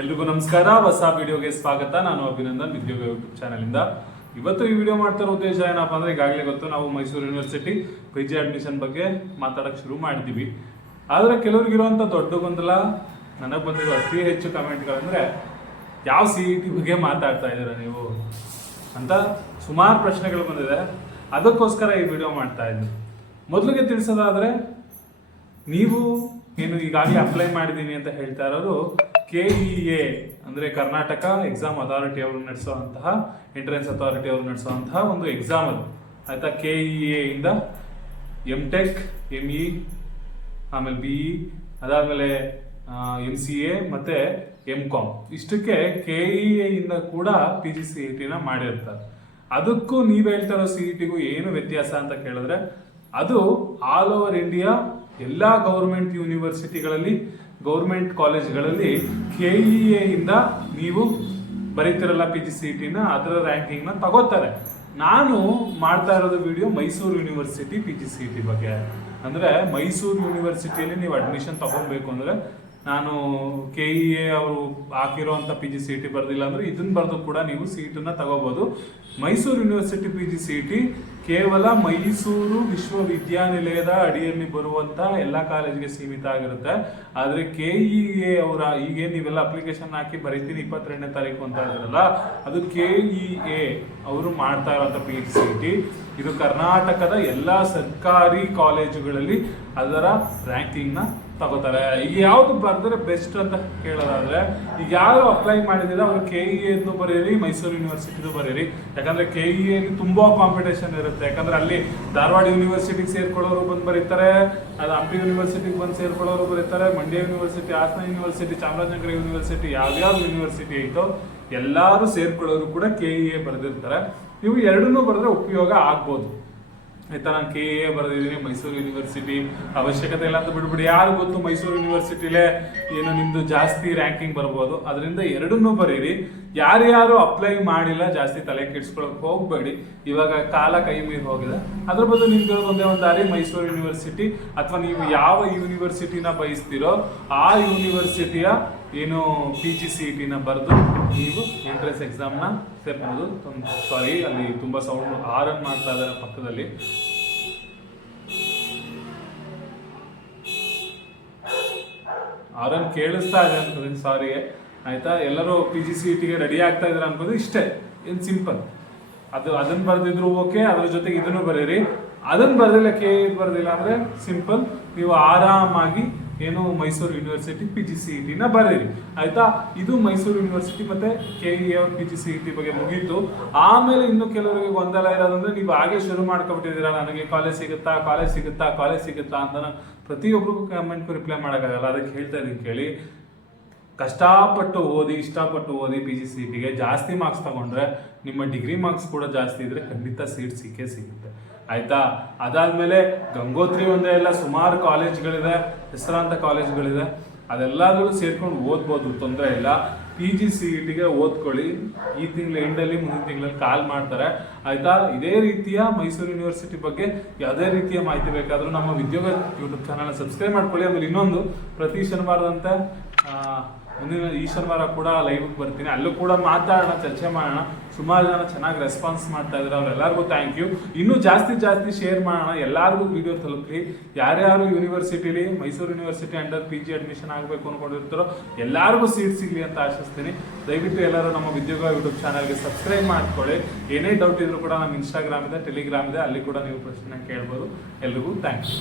ಎಲ್ರಿಗೂ ನಮಸ್ಕಾರ. ಹೊಸ ವಿಡಿಯೋಗೆ ಸ್ವಾಗತ. ನಾನು ಅಭಿನಂದನ್, ಉದ್ಯೋಗ ಯೂಟ್ಯೂಬ್ ಚಾನಲ್ ಇಂದ. ಇವತ್ತು ಈ ವಿಡಿಯೋ ಮಾಡ್ತಿರೋ ಉದ್ದೇಶ ಏನಪ್ಪಾ ಅಂದ್ರೆ, ಈಗಾಗಲೇ ಗೊತ್ತು ನಾವು ಮೈಸೂರು ಯೂನಿವರ್ಸಿಟಿ PG ಅಡ್ಮಿಷನ್ ಬಗ್ಗೆ ಮಾತಾಡಕ್ ಶುರು ಮಾಡಿದ್ದೀವಿ. ಆದ್ರೆ ಕೆಲವ್ರಿಗಿರುವಂತ ದೊಡ್ಡ ಗೊಂದಲ, ನನಗೆ ಬಂದಿರೋ ಅತಿ ಹೆಚ್ಚು ಕಮೆಂಟ್ಗಳಂದ್ರೆ, ಯಾವ CET ಬಗ್ಗೆ ಮಾತಾಡ್ತಾ ಇದ್ದೀರಾ ನೀವು ಅಂತ ಸುಮಾರು ಪ್ರಶ್ನೆಗಳು ಬಂದಿದೆ. ಅದಕ್ಕೋಸ್ಕರ ಈ ವಿಡಿಯೋ ಮಾಡ್ತಾ ಇದ್ದೀನಿ. ಮೊದಲಿಗೆ ತಿಳಿಸೋದಾದ್ರೆ, ನೀವು ಏನು ಈಗಾಗಲೇ ಅಪ್ಲೈ ಮಾಡಿದ್ದೀನಿ ಅಂತ ಹೇಳ್ತಾ ಇರೋರು KEA ಅಂದ್ರೆ ಕರ್ನಾಟಕ ಎಕ್ಸಾಮ್ ಅಥಾರಿಟಿ ಅವರು ನಡೆಸುವಂತಹ, ಎಂಟ್ರೆನ್ಸ್ ಅಥಾರಿಟಿ ಅವರು ನಡೆಸುವಂತಹ ಒಂದು ಎಕ್ಸಾಮ್ ಅದು, ಆಯ್ತಾ. KEA ಇಂದ MTech, ME, ಆಮೇಲೆ BE, ಅದಾದ್ಮೇಲೆ MCA ಮತ್ತೆ MCOM, ಇಷ್ಟಕ್ಕೆ KEA ಇಂದ ಕೂಡ PG CET ನ ಮಾಡಿರ್ತಾರೆ. ಅದಕ್ಕೂ ನೀವು ಹೇಳ್ತಾ ಇರೋ CET-ಗೂ ಏನು ವ್ಯತ್ಯಾಸ ಅಂತ ಕೇಳಿದ್ರೆ, ಅದು ಆಲ್ ಓವರ್ ಇಂಡಿಯಾ ಎಲ್ಲ ಗೌರ್ಮೆಂಟ್ ಯೂನಿವರ್ಸಿಟಿಗಳಲ್ಲಿ, ಗೌರ್ಮೆಂಟ್ ಕಾಲೇಜ್ಗಳಲ್ಲಿ KEA ಇಂದ ನೀವು ಬರೀತಿರಲ್ಲ PG CET ನ, ಅದರ ರ್ಯಾಂಕಿಂಗ್ ನ ತಗೋತಾರೆ. ನಾನು ಮಾಡ್ತಾ ಇರೋದು video Mysuru university PG CET ಬಗ್ಗೆ. ಅಂದ್ರೆ ಮೈಸೂರು ಯೂನಿವರ್ಸಿಟಿಯಲ್ಲಿ ನೀವು ಅಡ್ಮಿಷನ್ ತಗೊಳ್ಬೇಕು ಅಂದ್ರೆ, ನಾನು KEA ಅವರು ಹಾಕಿರೋಂಥ PG CET ಬರ್ದಿಲ್ಲ ಅಂದ್ರೆ ಇದನ್ನ ಬರೆದು ಕೂಡ ನೀವು ಸೀಟನ್ನ ತಗೋಬಹುದು. ಮೈಸೂರು ಯೂನಿವರ್ಸಿಟಿ PG CET ಕೇವಲ ಮೈಸೂರು ವಿಶ್ವವಿದ್ಯಾನಿಲಯದ ಅಡಿಯಲ್ಲಿ ಬರುವಂತ ಎಲ್ಲ ಕಾಲೇಜ್ಗೆ ಸೀಮಿತ ಆಗಿರುತ್ತೆ. ಆದ್ರೆ KEA ಅವರ ಈಗ ನೀವೆಲ್ಲ ಅಪ್ಲಿಕೇಶನ್ ಹಾಕಿ ಬರೀತೀನಿ 22ನೇ ತಾರೀಕು ಅಂತ ಇದಾರಲ್ಲ, ಅದು KEA ಅವರು ಮಾಡ್ತಾ ಇರೋಂಥ PG CET. ಇದು ಕರ್ನಾಟಕದ ಎಲ್ಲ ಸರ್ಕಾರಿ ಕಾಲೇಜುಗಳಲ್ಲಿ ಅದರ ರ್ಯಾಂಕಿಂಗ್ ನ ತಗೋತಾರೆ. ಈಗ ಯಾವ್ದು ಬರ್ದರೆ ಬೆಸ್ಟ್ ಅಂತ ಕೇಳೋದಾದ್ರೆ, ಈಗ ಯಾರು ಅಪ್ಲೈ ಮಾಡಿದಿರ ಅವರು KEA ಬರೀರಿ, ಮೈಸೂರು ಯೂನಿವರ್ಸಿಟಿದು ಬರೀರಿ. ಯಾಕಂದ್ರೆ KEA ತುಂಬಾ ಕಾಂಪಿಟೇಷನ್ ಇರುತ್ತೆ. ಯಾಕಂದ್ರೆ ಅಲ್ಲಿ ಧಾರವಾಡ ಯೂನಿವರ್ಸಿಟಿಗೆ ಸೇರ್ಕೊಳ್ಳೋರು ಬಂದು ಬರೀತಾರೆ, ಅದು ಹಂಪಿ ಯೂನಿವರ್ಸಿಟಿಗೆ ಬಂದು ಸೇರ್ಕೊಳ್ಳೋರು ಬರೀತಾರೆ, Mandya university, Hassan university, Chamarajanagar university, ಯಾವ್ಯಾವ ಯೂನಿವರ್ಸಿಟಿ ಐತೋ ಎಲ್ಲಾರು ಸೇರ್ಕೊಳ್ಳೋರು ಕೂಡ KEA ಬರೆದಿರ್ತಾರೆ. ನೀವು ಎರಡನ್ನೂ ಬರೆದ್ರೆ ಉಪಯೋಗ ಆಗ್ಬೋದು, ಆಯ್ತಾ. ನಾನು KEA ಬರೆದಿದ್ದೀನಿ, ಮೈಸೂರು ಯೂನಿವರ್ಸಿಟಿ ಅವಶ್ಯಕತೆ ಇಲ್ಲ ಅಂತ ಬಿಡ್ಬಿಡಿ. ಯಾರು ಗೊತ್ತು ಮೈಸೂರು ಯೂನಿವರ್ಸಿಟಿಲೇ ಏನು ನಿಮ್ದು ಜಾಸ್ತಿ ರ್ಯಾಂಕಿಂಗ್ ಬರ್ಬೋದು. ಅದರಿಂದ ಎರಡನ್ನೂ ಬರೀರಿ. ಯಾರ್ಯಾರು ಅಪ್ಲೈ ಮಾಡಿಲ್ಲ ಜಾಸ್ತಿ ತಲೆ ಕೆಡಿಸ್ಕೊಳಕ್ ಹೋಗ್ಬೇಡಿ. ಇವಾಗ ಕಾಲ ಕೈ ಮೀರಿ ಹೋಗಿದೆ. ಅದ್ರ ಬದಲು ನಿಮ್ಗೆ ಒಂದೇ ಒಂದು ದಾರಿ, ಮೈಸೂರು ಯೂನಿವರ್ಸಿಟಿ ಅಥವಾ ನೀವು ಯಾವ ಯೂನಿವರ್ಸಿಟಿನ ಬಯಸ್ತೀರೋ ಆ ಯೂನಿವರ್ಸಿಟಿಯ ಏನು PG CET ನ ಬರೆದು ನೀವು ಎಂಟ್ರೆನ್ಸ್ ಎಕ್ಸಾಮ್ನ ಸೇರ್ಬೋದು. ಸಾರಿ, ಅಲ್ಲಿ ತುಂಬಾ ಸೌಂಡ್ ಆರನ್ ಮಾಡ್ತಾ ಇದ್ದಾರೆ ಪಕ್ಕದಲ್ಲಿ. ಆರನ್ ಕೇಳಿಸ್ತಾ ಇದೆ ಅನ್ಕೋತೀನಿ, ಸಾರಿ ಆಯ್ತಾ. ಎಲ್ಲರೂ PG CET ಗೆ ರೆಡಿ ಆಗ್ತಾ ಇದಾರೆ ಅನ್ಕೋದು, ಇಷ್ಟೇ, ಏನ್ ಸಿಂಪಲ್. ಅದನ್ನ ಬರ್ದಿದ್ರು ಓಕೆ, ಅದ್ರ ಜೊತೆಗೆ ಇದನ್ನು ಬರೀರಿ. ಅದನ್ನ ಬರ್ದಿಲ್ಲ, KEA ಬರ್ದಿಲ್ಲ ಅಂದ್ರೆ ಸಿಂಪಲ್, ನೀವು ಆರಾಮಾಗಿ ಏನು ಮೈಸೂರು ಯೂನಿವರ್ಸಿಟಿ PG CET ನ ಬರೀರಿ, ಆಯ್ತಾ. ಇದು ಮೈಸೂರು ಯೂನಿವರ್ಸಿಟಿ ಮತ್ತೆ KEA ಅವ್ರ PG CET ಬಗ್ಗೆ ಮುಗೀತು. ಆಮೇಲೆ ಇನ್ನು ಕೆಲವರಿಗೆ ಗೊಂದಲ ಇರೋದಂದ್ರೆ, ನೀವು ಹಾಗೆ ಶುರು ಮಾಡ್ಕೊಬಿಟ್ಟಿದ್ದೀರಾ, ನನಗೆ ಕಾಲೇಜ್ ಸಿಗುತ್ತಾ ಅಂತ. ಪ್ರತಿಯೊಬ್ಬರಿಗೂ ಕಮೆಂಟ್ಗೂ ರಿಪ್ಲೈ ಮಾಡೋಕ್ಕಾಗಲ್ಲ. ಅದಕ್ಕೆ ಹೇಳ್ತಾ ಇದ್ದೀನಿ ಕೇಳಿ. ಕಷ್ಟಪಟ್ಟು ಓದಿ, ಇಷ್ಟಪಟ್ಟು ಓದಿ PG CET ಗೆ ಜಾಸ್ತಿ ಮಾರ್ಕ್ಸ್ ತಗೊಂಡ್ರೆ, ನಿಮ್ಮ ಡಿಗ್ರಿ ಮಾರ್ಕ್ಸ್ ಕೂಡ ಜಾಸ್ತಿ ಇದ್ರೆ ಖಂಡಿತ ಸೀಟ್ ಸಿಗುತ್ತೆ, ಆಯ್ತಾ. ಅದಾದ್ಮೇಲೆ ಗಂಗೋತ್ರಿ ಒಂದೇ ಇಲ್ಲ, ಸುಮಾರು ಕಾಲೇಜ್ಗಳಿದೆ, ಹೆಸರಾಂತ ಕಾಲೇಜ್ಗಳಿದೆ. ಅದೆಲ್ಲದೂ ಸೇರ್ಕೊಂಡು ಓದ್ಬೋದು, ತೊಂದರೆ ಇಲ್ಲ. PG CET ಗೆ ಓದ್ಕೊಳ್ಳಿ. ಈ ತಿಂಗಳ ಎಂಡಲ್ಲಿ, ಮುಂದಿನ ತಿಂಗಳಲ್ಲಿ ಕಾಲ್ ಮಾಡ್ತಾರೆ, ಆಯ್ತಾ. ಇದೇ ರೀತಿಯ ಮೈಸೂರು ಯೂನಿವರ್ಸಿಟಿ ಬಗ್ಗೆ ಯಾವುದೇ ರೀತಿಯ ಮಾಹಿತಿ ಬೇಕಾದ್ರೂ ನಮ್ಮ ಉದ್ಯೋಗ ಯೂಟ್ಯೂಬ್ ಚಾನಲ್ ಸಬ್ಸ್ಕ್ರೈಬ್ ಮಾಡ್ಕೊಳ್ಳಿ. ಆಮೇಲೆ ಇನ್ನೊಂದು, ಪ್ರತಿ ಶನಿವಾರದಂತೆ ಮುಂದಿನ ಈ ಶನಿವಾರ ಕೂಡ ಲೈವ್ ಬರ್ತೀನಿ, ಅಲ್ಲೂ ಕೂಡ ಮಾತಾಡೋಣ, ಚರ್ಚೆ ಮಾಡೋಣ. ಸುಮಾರು ಜನ ಚೆನ್ನಾಗಿ ರೆಸ್ಪಾನ್ಸ್ ಮಾಡ್ತಾ ಇದ್ದಾರೆ, ಅವ್ರೆಲ್ಲರಿಗೂ ಥ್ಯಾಂಕ್ ಯು. ಇನ್ನೂ ಜಾಸ್ತಿ ಶೇರ್ ಮಾಡೋಣ, ಎಲ್ಲರಿಗೂ ವಿಡಿಯೋ ತಲುಪಲಿ. ಯಾರ್ಯಾರು ಯೂನಿವರ್ಸಿಟಿಲಿ Mysuru university under PG admission ಆಗಬೇಕು ಅನ್ಕೊಂಡಿರ್ತಾರೋ ಎಲ್ಲರಿಗೂ ಸೀಟ್ ಸಿಗಲಿ ಅಂತ ಆಶಿಸ್ತೀನಿ. ದಯವಿಟ್ಟು ಎಲ್ಲರೂ ನಮ್ಮ ಉದ್ಯೋಗ ಯೂಟ್ಯೂಬ್ ಚಾನಲ್ಗೆ ಸಬ್ಸ್ಕ್ರೈಬ್ ಮಾಡ್ಕೊಳ್ಳಿ. ಏನೇ ಡೌಟ್ ಇದ್ರೂ ಕೂಡ ನಮ್ಮ ಇನ್ಸ್ಟಾಗ್ರಾಮ್ ಇದೆ, ಟೆಲಿಗ್ರಾಮ್ ಇದೆ, ಅಲ್ಲಿ ಕೂಡ ನೀವು ಪ್ರಶ್ನೆ ಕೇಳ್ಬೋದು. ಎಲ್ರಿಗೂ ಥ್ಯಾಂಕ್ ಯು.